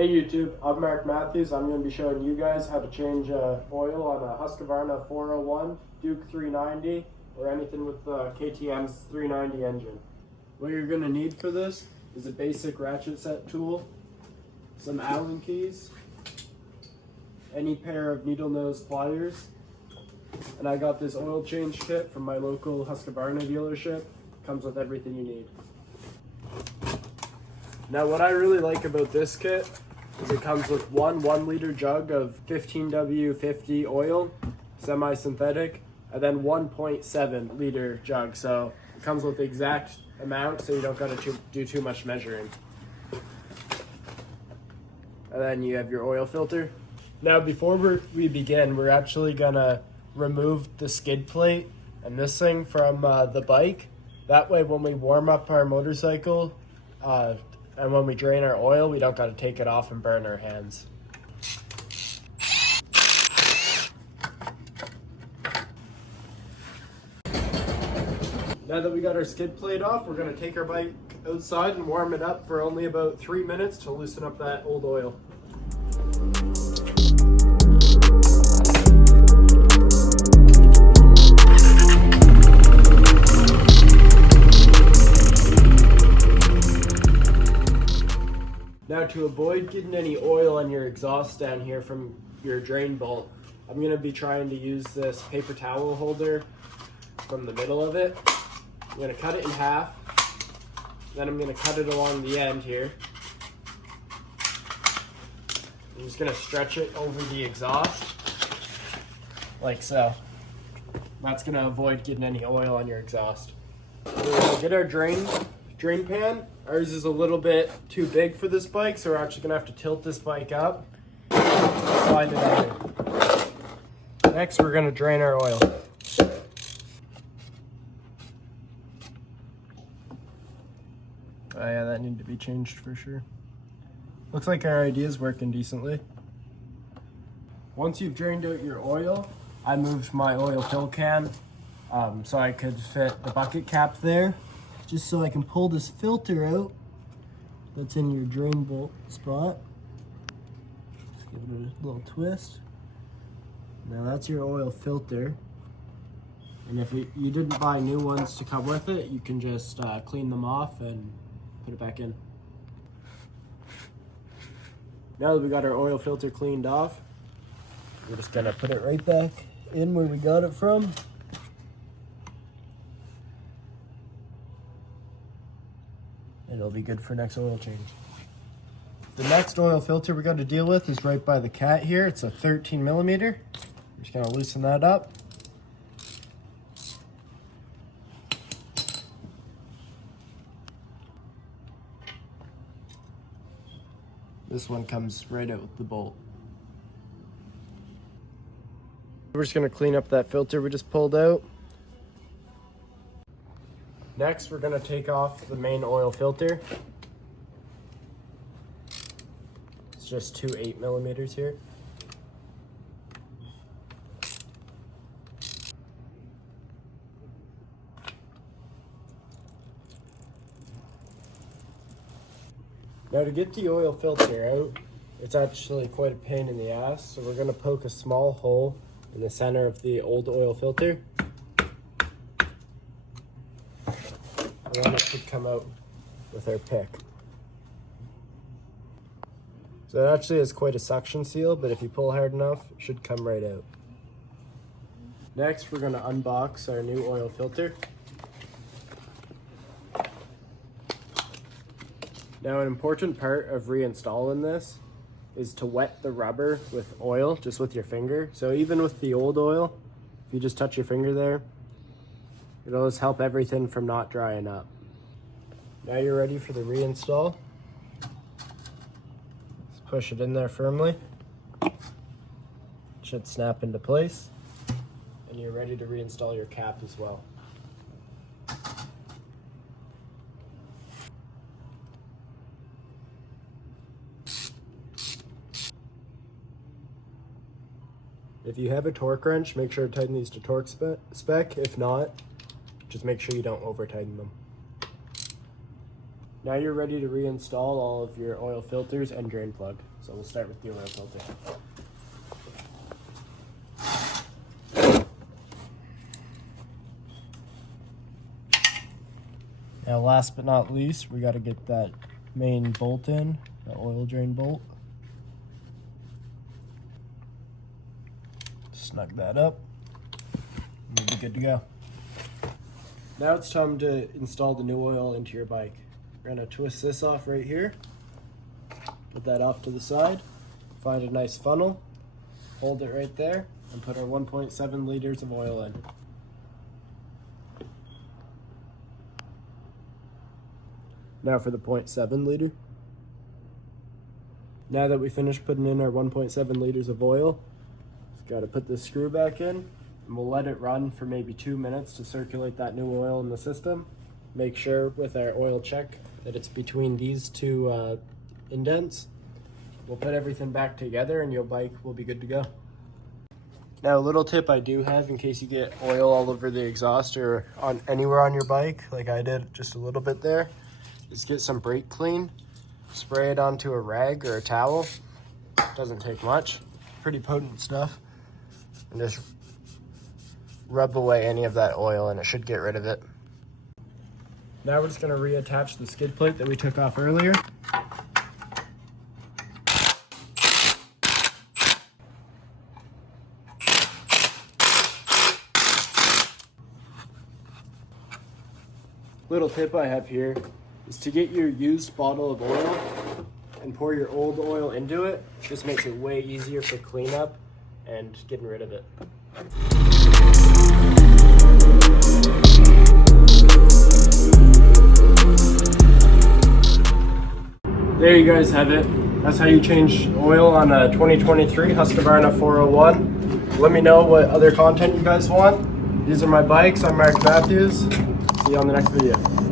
Hey YouTube, I'm Mark Matthews. I'm going to be showing you guys how to change oil on a Husqvarna 401, Duke 390, or anything with KTM's 390 engine. What you're going to need for this is a basic ratchet set tool, some Allen keys, any pair of needle nose pliers, and I got this oil change kit from my local Husqvarna dealership. Comes with everything you need. Now what I really like about this kit is it comes with one 1 liter jug of 15W50 oil, semi-synthetic, and then 1.7 liter jug. So it comes with the exact amount so you don't gotta do too much measuring. And then you have your oil filter. Now before we begin, we're actually gonna remove the skid plate and this thing from the bike. That way when we warm up our motorcycle, and when we drain our oil, we don't got to take it off and burn our hands. Now that we got our skid plate off, we're going to take our bike outside and warm it up for only about 3 minutes to loosen up that old oil. Now to avoid getting any oil on your exhaust down here from your drain bolt, I'm going to be trying to use this paper towel holder from the middle of it. I'm going to cut it in half, then I'm going to cut it along the end here. I'm just going to stretch it over the exhaust, like so. That's going to avoid getting any oil on your exhaust. We're going to get our drain pan. Ours is a little bit too big for this bike, so we're actually gonna have to tilt this bike up, slide it under. Next, we're gonna drain our oil. Oh yeah, that needed to be changed for sure. Looks like our idea is working decently. Once you've drained out your oil, I moved my oil fill can so I could fit the bucket cap there, just so I can pull this filter out that's in your drain bolt spot. Just give it a little twist. Now that's your oil filter. And if you didn't buy new ones to come with it, you can just clean them off and put it back in. Now that we got our oil filter cleaned off, we're just gonna put it right back in where we got it from. It'll be good for next oil change. The next oil filter we got to deal with is right by the cat here. It's a 13 millimeter. I'm just gonna loosen that up. This one comes right out with the bolt. We're just gonna clean up that filter we just pulled out. Next, we're going to take off the main oil filter. It's just two 8 millimeters here. Now to get the oil filter out, it's actually quite a pain in the ass, so we're going to poke a small hole in the center of the old oil filter. And then it should come out with our pick. So it actually has quite a suction seal, but if you pull hard enough, it should come right out. Next, we're going to unbox our new oil filter. Now, an important part of reinstalling this is to wet the rubber with oil, just with your finger. So even with the old oil, if you just touch your finger there, it'll just help everything from not drying up. Now you're ready for the reinstall. Just push it in there firmly. It should snap into place. And you're ready to reinstall your cap as well. If you have a torque wrench, make sure to tighten these to torque spec. If not, just make sure you don't over tighten them. Now you're ready to reinstall all of your oil filters and drain plug. So we'll start with the oil filter. Now last but not least, we got to get that main bolt in, the oil drain bolt. Snug that up, and we'll be good to go. Now it's time to install the new oil into your bike. We're gonna twist this off right here, put that off to the side, find a nice funnel, hold it right there, and put our 1.7 liters of oil in. Now for the 0.7 liter. Now that we finished putting in our 1.7 liters of oil, just gotta put this screw back in, and we'll let it run for maybe 2 minutes to circulate that new oil in the system. Make sure with our oil check that it's between these two indents. We'll put everything back together and your bike will be good to go. Now a little tip I do have in case you get oil all over the exhaust or on anywhere on your bike, like I did just a little bit there, is get some brake clean, spray it onto a rag or a towel. Doesn't take much, pretty potent stuff, and just rub away any of that oil and it should get rid of it. Now we're just going to reattach the skid plate that we took off earlier. Little tip I have here is to get your used bottle of oil and pour your old oil into it. Just makes it way easier for cleanup and getting rid of it. There you guys have it. That's how you change oil on a 2023 Husqvarna 401. Let me know what other content you guys want. These are my bikes. I'm Mark Matthews. See you on the next video.